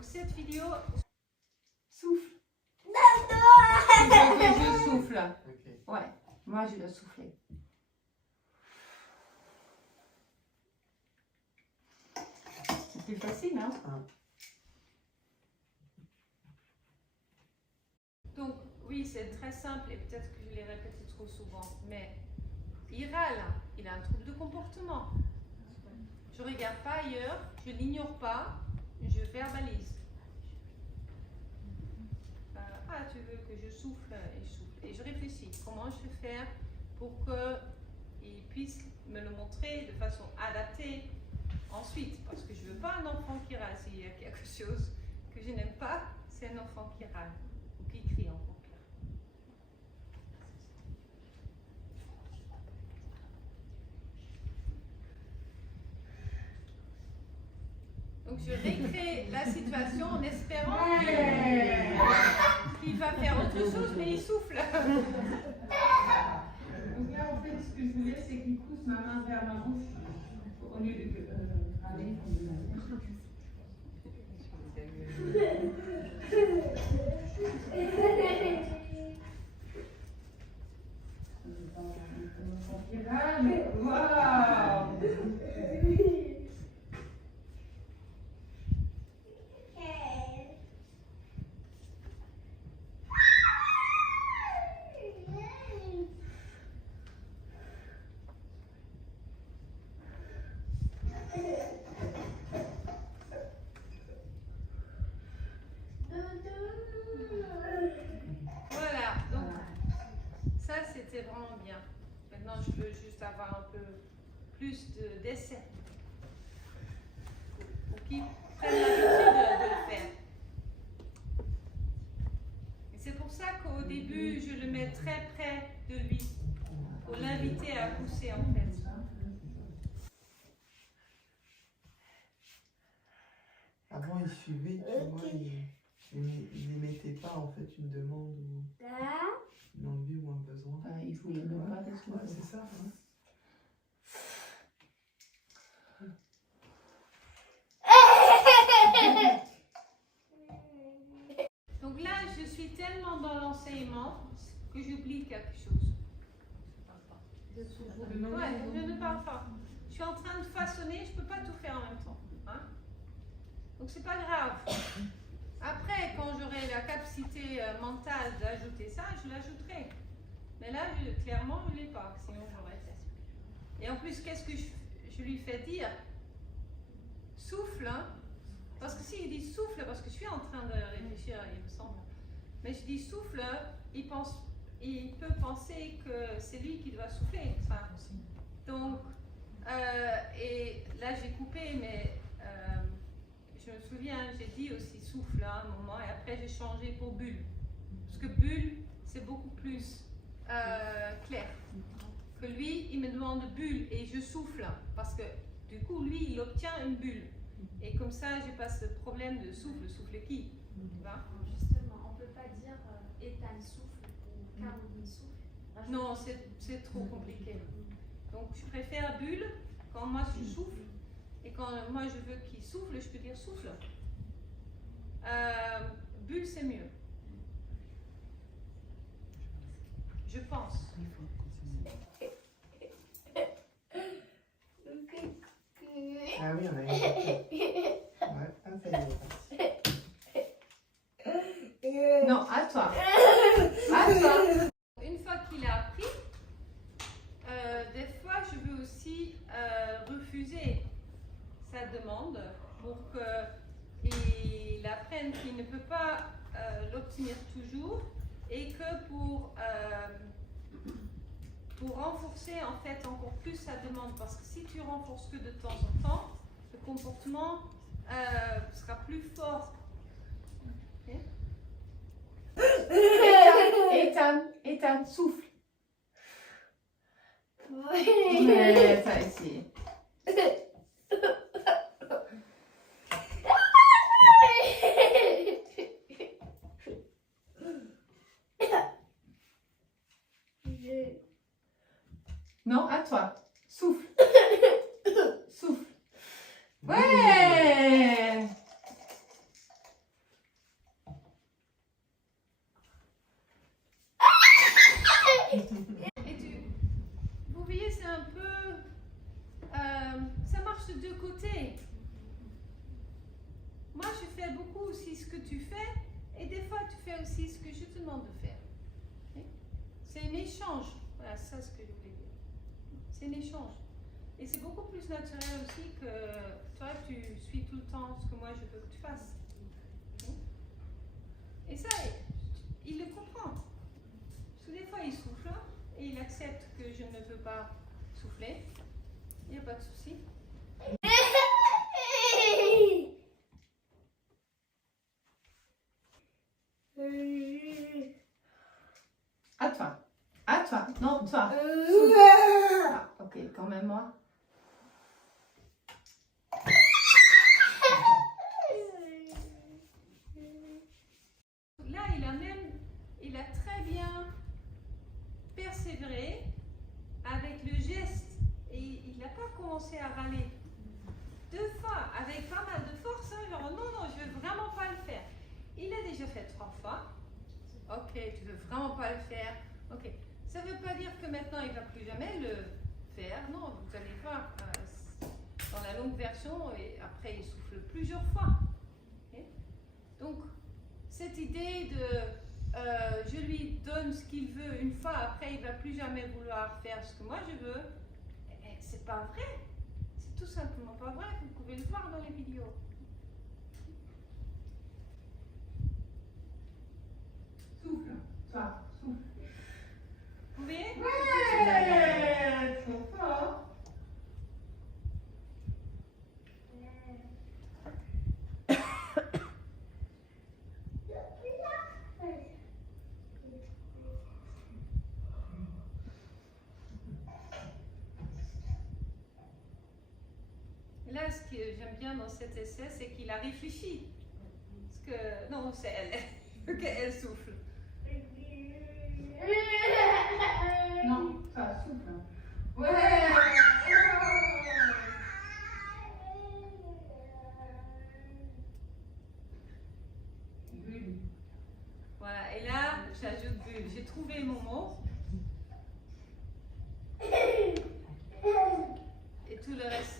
Donc cette vidéo, Souffle. je souffle. Ok. Ouais, moi je dois souffler. C'est plus facile, hein? Donc oui, c'est très simple et peut-être que je l'ai répété trop souvent, mais il râle, il a un trouble de comportement. Je ne regarde pas ailleurs, je l'ignore pas, je verbalise. Ah, tu veux que je souffle et je souffle. Et je réfléchis, comment je vais faire pour qu'il puisse me le montrer de façon adaptée ensuite. Parce que je ne veux pas un enfant qui râle. S'il y a quelque chose que je n'aime pas, c'est un enfant qui râle ou qui crie encore pire. Donc je récrée la situation en espérant qu'il va faire autre chose, mais il souffle. Donc là, en fait, ce que je voulais, c'est qu'il pousse ma main vers ma bouche au lieu de râler comme de la Waouh! Voilà, donc ça c'était vraiment bien. Maintenant je veux juste avoir un peu plus d'essais pour qu'ils prennent l'habitude de le faire. Et c'est pour ça qu'au début je le mets très près de lui pour l'inviter à pousser en fait. Avant, il suivait, tu vois, il n'émettait pas en fait une demande ou une envie ou un besoin. Il voulait même pas des Ouais, c'est ça. Hein. Donc là, je suis tellement dans l'enseignement que j'oublie quelque chose. Ouais, je ne parle pas. Je suis en train de façonner, je ne peux pas tout faire en même temps. Hein? Donc c'est pas grave. Après, quand j'aurai la capacité mentale d'ajouter ça, je l'ajouterai. Mais là, clairement, je ne l'ai pas, sinon j'aurais fait. Et en plus, qu'est-ce que je lui fais dire? Souffle, hein? Parce que s'il dit souffle, parce que je suis en train de réfléchir, il me semble. Mais je dis souffle, il peut penser que c'est lui qui doit souffler. Enfin, donc, et là j'ai coupé, mais je me souviens, j'ai dit aussi souffle à un moment, et après j'ai changé pour bulle. Parce que bulle, c'est beaucoup plus clair. Que lui, il me demande bulle et je souffle, parce que du coup, lui, il obtient une bulle. Et comme ça, j'ai pas ce problème de souffle qui. Tu vois? Justement, on ne peut pas dire Ethan souffle ou Caroline souffle. Non, c'est trop compliqué. Donc, je préfère bulle quand moi je souffle. Et quand moi je veux qu'il souffle, je peux dire souffle. Bulle, c'est mieux. Je pense. Ah oui, on a eu. Ouais, ah, ça y est. Non, à toi. À toi. Une fois qu'il a appris, des fois je veux aussi refuser sa demande pour qu'il apprenne qu'il ne peut pas l'obtenir toujours et que pour renforcer en fait encore plus sa demande, parce que si tu renforces que de temps en temps, le comportement sera plus fort. Okay? Ethan, souffle. Ouais, ça ici. Non, à toi. Souffle. Souffle. Ouais. ce que tu fais et des fois tu fais aussi ce que je te demande de faire. Okay? C'est un échange. Voilà, c'est ça ce que je voulais dire. C'est un échange. Et c'est beaucoup plus naturel aussi que toi, tu suis tout le temps ce que moi je veux que tu fasses. Okay? Et ça, il le comprend. Parce que des fois, il souffle et il accepte que je ne veux pas souffler. Il n'y a pas de souci. À toi. À toi. Non, toi. Ah, ok, quand même moi. Là, il a très bien persévéré avec le geste et il n'a pas commencé à râler. 2 fois, avec pas mal de force, hein, genre non, je veux vraiment pas le faire. Il a déjà fait 3 fois. Ok, tu veux vraiment pas le faire. Ok, ça veut pas dire que maintenant il va plus jamais le faire. Non, vous allez voir dans la longue version et après il souffle plusieurs fois. Okay? Donc cette idée de je lui donne ce qu'il veut une fois, après il va plus jamais vouloir faire ce que moi je veux, c'est pas vrai. C'est tout simplement pas vrai. Vous pouvez le voir dans les vidéos. Souffle. Toi, souffle. Vous voyez? Ouais, trop fort. Et là, ce que j'aime bien dans cet essai, c'est qu'il a réfléchi. Parce que, non, c'est elle, qu'elle souffle. Non, toi, souffle. Ouais. Bulle. Voilà, et là, j'ajoute bulle. J'ai trouvé mon mot. Et tout le reste,